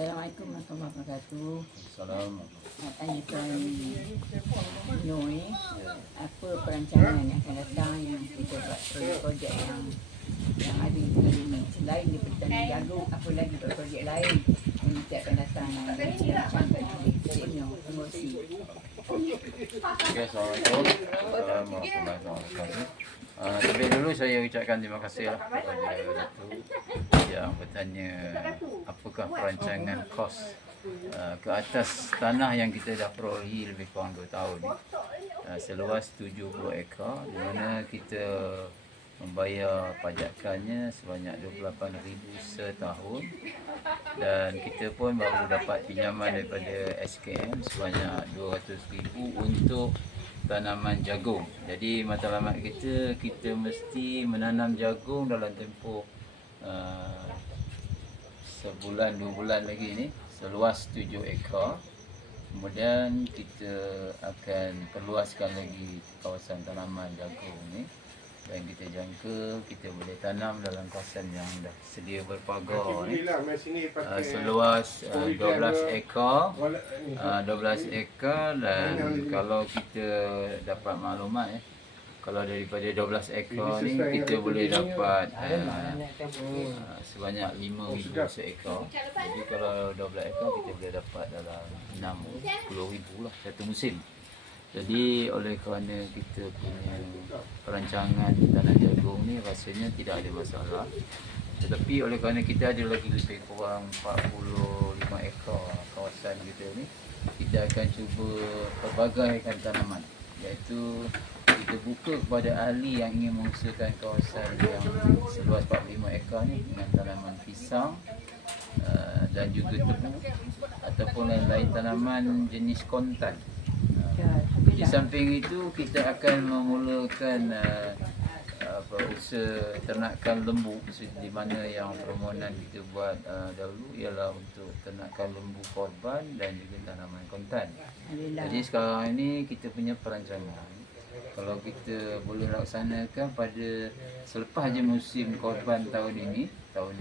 Assalamualaikum warahmatullahi wabarakatuh. Assalamualaikum. Nak tanya Tuan Noi, apa perancangan yang akan datang yang kita buat projek yang ada di negeri ini. Selain daripada tanam jagung, apa lagi projek lain yang nanti akan datang yang dirancangkan oleh Cik Nyo pengurusi. Okay, Assalamualaikum. Warahmatullahi wabarakatuh. Lebih dulu saya ucapkan terima kasih kepada Datuk yang bertanya apakah perancangan kos ke atas tanah yang kita dah perolehi lebih kurang 2 tahun seluas 70 ekar, di mana kita membayar pajakannya sebanyak 28,000 setahun, dan kita pun baru dapat pinjaman daripada SKM sebanyak 200,000 untuk tanaman jagung. Jadi matlamat kita mesti menanam jagung dalam tempoh sebulan 2 bulan lagi ni seluas 7 ekar. Kemudian kita akan perluaskan lagi kawasan tanaman jagung ni, dan kita jangka kita boleh tanam dalam kawasan yang dah sedia berpagar ni seluas 12 ekar. 12 ekar, dan kalau kita dapat maklumat kalau daripada 12 ekar ni kita boleh dapat sebanyak 5,000 seekar. Jadi kalau 12 ekar kita boleh dapat dalam 60,000 lah satu musim. Jadi oleh kerana kita punya perancangan tanah jagung ni rasanya tidak ada masalah. Tetapi oleh kerana kita ada lagi lebih kurang 45 ekar kawasan kita ni, kita akan cuba pelbagaikan tanaman, iaitu kita buka kepada ahli yang ingin mengusahakan kawasan yang seluas 45 ekar ni dengan tanaman pisang dan juga tebu ataupun lain-lain tanaman jenis kontan. Di samping itu kita akan memulakan usaha ternakan lembu, di mana yang permohonan kita buat dahulu ialah untuk ternakan lembu korban dan juga tanaman kontan. Jadi sekarang ini kita punya perancangan, kalau kita boleh laksanakan pada selepas je musim korban tahun ini, tahun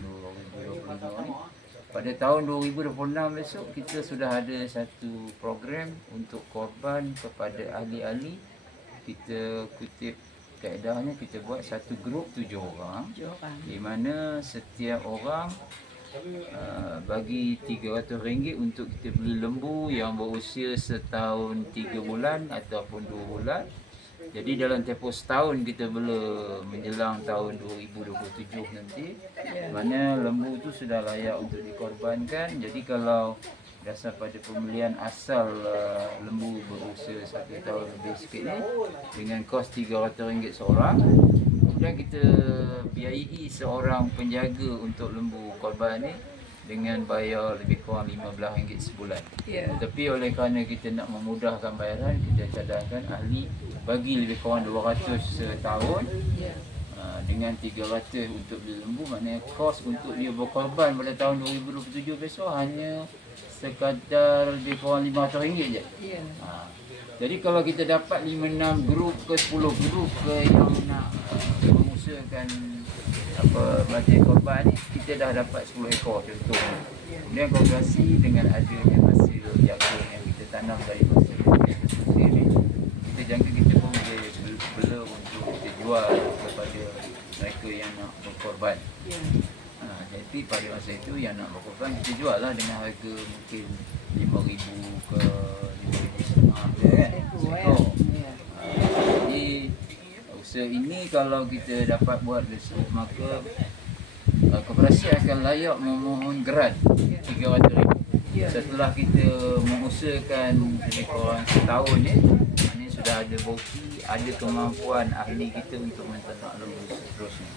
2025 ni, pada tahun 2026 besok kita sudah ada satu program untuk korban kepada ahli-ahli. Kita kutip kaedahnya, kita buat satu grup 7 orang, di mana setiap orang bagi RM300 untuk kita beli lembu yang berusia setahun 3 bulan ataupun 2 bulan. Jadi dalam tempoh setahun kita boleh menjelang tahun 2027 nanti, mana lembu tu sudah layak untuk dikorbankan. Jadi kalau dasar pada pembelian asal lembu berusia 1 tahun lebih sikit ni dengan kos RM300 seorang, kemudian kita biayai seorang penjaga untuk lembu korban ni dengan bayar lebih kurang RM15 sebulan. Tetapi oleh kerana kita nak memudahkan bayaran, kita cadangkan ahli bagi lebih kurang 200 setahun dengan 300 untuk beli lembu. Maknanya kos untuk dia berkorban pada tahun 2027 besok hanya sekadar lebih kurang RM500 je. Jadi kalau kita dapat 5-6 grup ke 10 grup ke yang nak mengusahakan bajet korban ni, kita dah dapat 10 ekor contoh. Kemudian kombinasi dengan adanya hasil jagung yang kita tanam dari masa ni, kita jangka kita pun boleh bela untuk kita jual kepada mereka yang nak berkorban. Jadi pada masa itu yang nak berkorban kita jual lah dengan harga mungkin RM5,000 ke RM5,500 seekor. Jadi usaha ini kalau kita dapat buat besok, maka koperasi akan layak memohon grant RM300,000. Setelah kita mengusahakan lebih kurang setahun ni, ini sudah ada bukti, ada kemampuan ahli kita untuk menternak lembu seterusnya.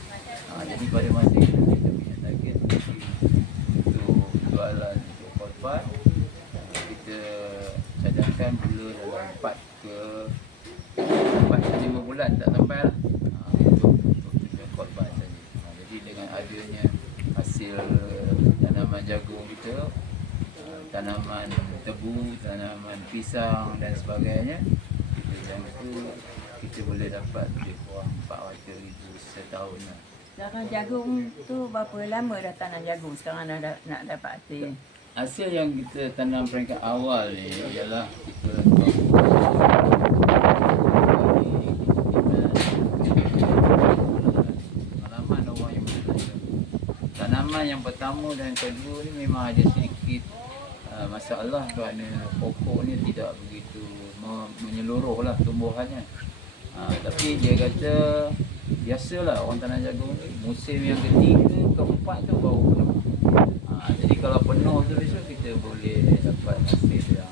Jadi pada masa itu kita punya target untuk jualan untuk korban, kita cadangkan bila dalam 4 ke 5 bulan tak sampai lah untuk korban saja. Jadi dengan adanya hasil tanaman jagung kita, tanaman tebu, tanaman pisang dan sebagainya, kita jangka kita boleh dapat lebih kurang RM400,000 setahun lah. Sekarang jagung tu berapa lama dah tanam jagung? Sekarang dah nak dapat hasil? hasil yang kita tanam peringkat awal ni ialah kita pengalaman orang yang menanam. Tanaman yang pertama dan kedua ni memang ada sedikit masalah kerana pokok ni tidak begitu menyeluruh lah tumbuhannya. Tapi dia kata biasalah orang tanam jagung ni musim yang ketiga, keempat tu baru penuh. Jadi kalau penuh tu besok kita boleh dapat hasil yang